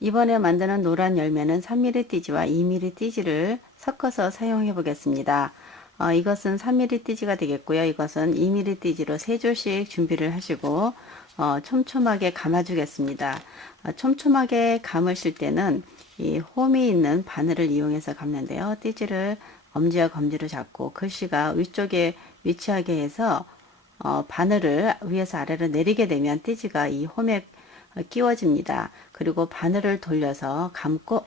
이번에 만드는 노란 열매는 3mm 띠지와 2mm 띠지를 섞어서 사용해 보겠습니다. 이것은 3mm 띠지가 되겠고요. 이것은 2mm 띠지로 3줄씩 준비를 하시고 촘촘하게 감아 주겠습니다. 촘촘하게 감으실 때는 이 홈이 있는 바늘을 이용해서 감는데요. 띠지를 엄지와 검지로 잡고 글씨가 위쪽에 위치하게 해서 바늘을 위에서 아래로 내리게 되면 띠지가 이 홈에 끼워집니다. 그리고 바늘을 돌려서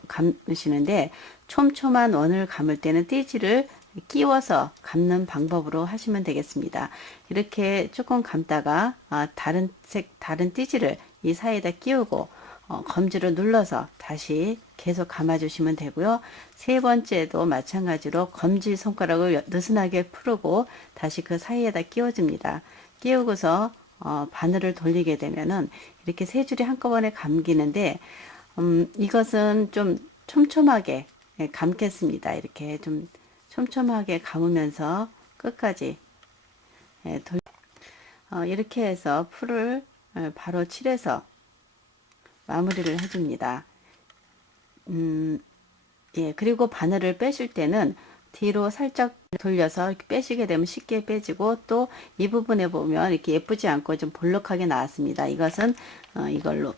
감으시는데 촘촘한 원을 감을 때는 띠지를 끼워서 감는 방법으로 하시면 되겠습니다. 이렇게 조금 감다가 다른 띠지를 이 사이에다 끼우고 검지로 눌러서 다시 계속 감아 주시면 되고요. 세 번째도 마찬가지로 검지 손가락을 느슨하게 풀고 다시 그 사이에다 끼워줍니다. 끼우고서 바늘을 돌리게 되면은 이렇게 세 줄이 한꺼번에 감기는데 이것은 좀 촘촘하게 감겠습니다. 이렇게 좀 촘촘하게 감으면서 끝까지 이렇게 해서 풀을 바로 칠해서 마무리를 해줍니다. 예, 그리고 바늘을 빼실 때는 뒤로 살짝 돌려서 이렇게 빼시게 되면 쉽게 빼지고 또 이 부분에 보면 이렇게 예쁘지 않고 좀 볼록하게 나왔습니다. 이것은 이걸로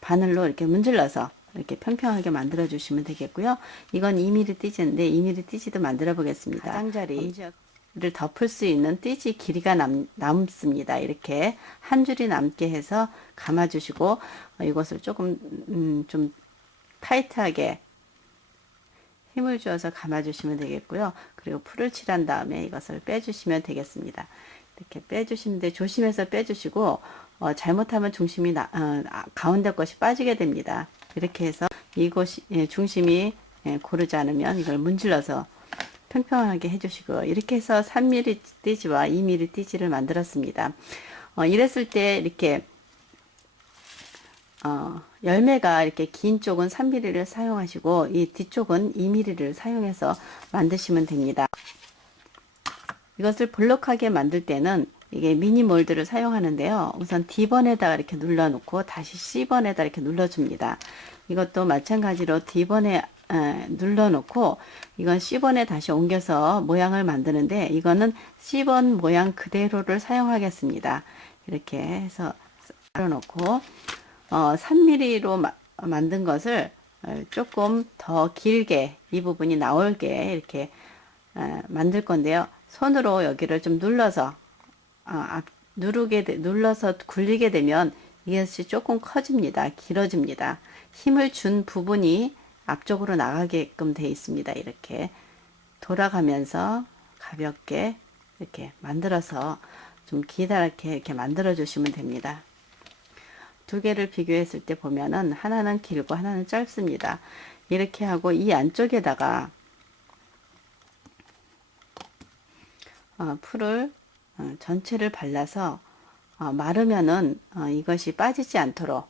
바늘로 이렇게 문질러서 이렇게 평평하게 만들어 주시면 되겠고요. 이건 2mm 띠지인데 2mm 띠지도 만들어 보겠습니다. 가장자리를 덮을 수 있는 띠지 길이가 남습니다. 이렇게 한 줄이 남게 해서 감아 주시고 이것을 조금 좀 타이트하게 힘을 주어서 감아 주시면 되겠고요. 그리고 풀을 칠한 다음에 이것을 빼주시면 되겠습니다. 이렇게 빼주시는데 조심해서 빼주시고 잘못하면 중심이 가운데 것이 빠지게 됩니다. 이렇게 해서 이곳이 중심이 고르지 않으면 이걸 문질러서 평평하게 해주시고 이렇게 해서 3mm 띠지와 2mm 띠지를 만들었습니다. 이랬을 때 이렇게 열매가 이렇게 긴 쪽은 3mm를 사용하시고 이 뒤쪽은 2mm를 사용해서 만드시면 됩니다. 이것을 볼록하게 만들 때는 이게 미니 몰드를 사용하는데요. 우선 D번에다가 이렇게 눌러 놓고 다시 C번에다 이렇게 눌러 줍니다. 이것도 마찬가지로 D번에 눌러 놓고 이건 C번에 다시 옮겨서 모양을 만드는데 이거는 C번 모양 그대로를 사용하겠습니다. 이렇게 해서 눌러 놓고 3mm로 만든 것을 조금 더 길게 이 부분이 나오게 이렇게 만들 건데요. 손으로 여기를 좀 눌러서 눌러서 굴리게 되면 이것이 조금 커집니다. 길어집니다. 힘을 준 부분이 앞쪽으로 나가게끔 되어 있습니다. 이렇게 돌아가면서 가볍게 이렇게 만들어서 좀 기다랗게 이렇게 만들어 주시면 됩니다. 두 개를 비교했을 때 보면은 하나는 길고 하나는 짧습니다. 이렇게 하고 이 안쪽에다가 풀을 전체를 발라서 마르면은 이것이 빠지지 않도록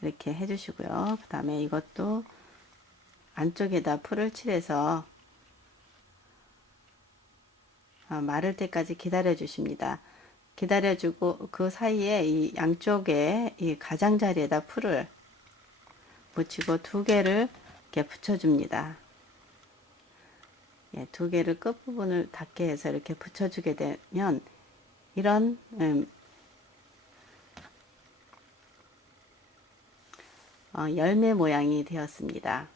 이렇게 해주시고요. 그 다음에 이것도 안쪽에다 풀을 칠해서 마를 때까지 기다려 주십니다. 기다려주고 그 사이에 이 양쪽에 이 가장자리에다 풀을 붙이고 두 개를 이렇게 붙여줍니다. 예, 두 개를 끝부분을 닿게 해서 이렇게 붙여주게 되면 이런 열매 모양이 되었습니다.